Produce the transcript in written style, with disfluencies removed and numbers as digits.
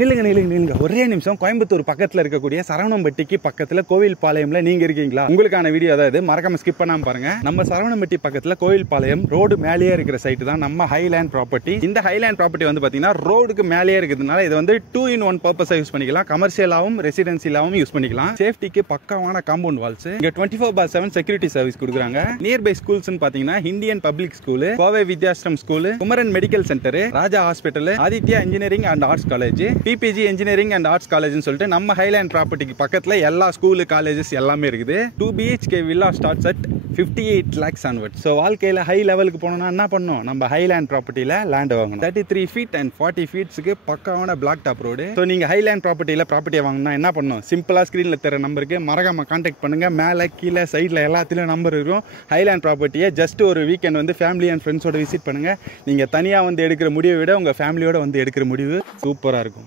நீங்க ஒரே நிமிஷம் கோயம்புத்தூர் பக்கத்துல இருக்கக்கூடிய சரவணம்பட்டிக்கு பக்கத்துல கோவில்பாளையம்ல நீங்க இருக்கீங்களா? உங்களுக்கான வீடியோ அதாவது மறக்காம ஸ்கிப் பண்ணாம பாருங்க. நம்ம சரவணம்பட்டி பக்கத்துல கோவில்பாளையம் ரோடு மேலேயே இருக்கிற சைட் தான் நம்ம ஹைலேண்ட் ப்ராப்பர்ட்டி. இந்த ஹைலேண்ட் ப்ராப்பர்ட்டி வந்து பாத்தீங்கன்னா ரோடுக்கு மேலேயே இருக்கிறதுனால இது வந்து 2-in-1 பர்பஸா யூஸ் பண்ணிக்கலாம். கமர்ஷியலாவும் ரெசிடென்சியலாவும் யூஸ் பண்ணிக்கலாம். சேஃப்டிக்கு பக்காவான காம்பவுண்ட் வால்ஸ், இங்க 24/7 செக்யூரிட்டி சர்வீஸ் கொடுக்குறாங்க. நியர்பை ஸ்கூல்ஸ் பாத்தீங்கன்னா Indian public school, Kovai Vidyashram school, Kumaran medical centre, Raja hospital, Aditya engineering and arts college, PPG engineering and arts காலேஜ்னு சொல்லிட்டு நம்ம ஹைலேண்ட் ப்ராப்பர்ட்டிக்கு பக்கத்துல எல்லா ஸ்கூல் காலேஜஸ் எல்லாமே இருக்குது. 2 BHK villa starts at 58 lakhs onwards. So வாழ்க்கையில் ஹை லெவலுக்கு போனோம்னா என்ன பண்ணணும்? நம்ம ஹைலேண்ட் ப்ராப்பர்ட்டியில் லேண்ட் வாங்கணும். 33 feet and 40 feet பக்காவான பிளாக் டாப் ரோடு. ஸோ நீங்கள் ஹைலேண்ட் ப்ராப்பர்ட்டியில் ப்ராப்பர்ட்டியை வாங்கினா என்ன பண்ணணும்? சிம்பிளாக ஸ்க்ரீனில் தர நம்பருக்கு மறக்காம கான்டாக்ட் பண்ணுங்க. மேலே கீழே சைடில் எல்லாத்துலேயும் நம்பர் இருக்கும். ஹைலேண்ட் ப்ராப்பர்ட்டியை ஜஸ்ட் ஒரு வீக்கெண்ட் வந்து ஃபேமிலி அண்ட் ஃப்ரெண்ட்ஸோட விசிட் பண்ணுங்க. நீங்கள் தனியாக வந்து எடுக்கிற முடிவை விட உங்கள் ஃபேமிலியோட வந்து எடுக்கிற முடிவு சூப்பராக இருக்கும்.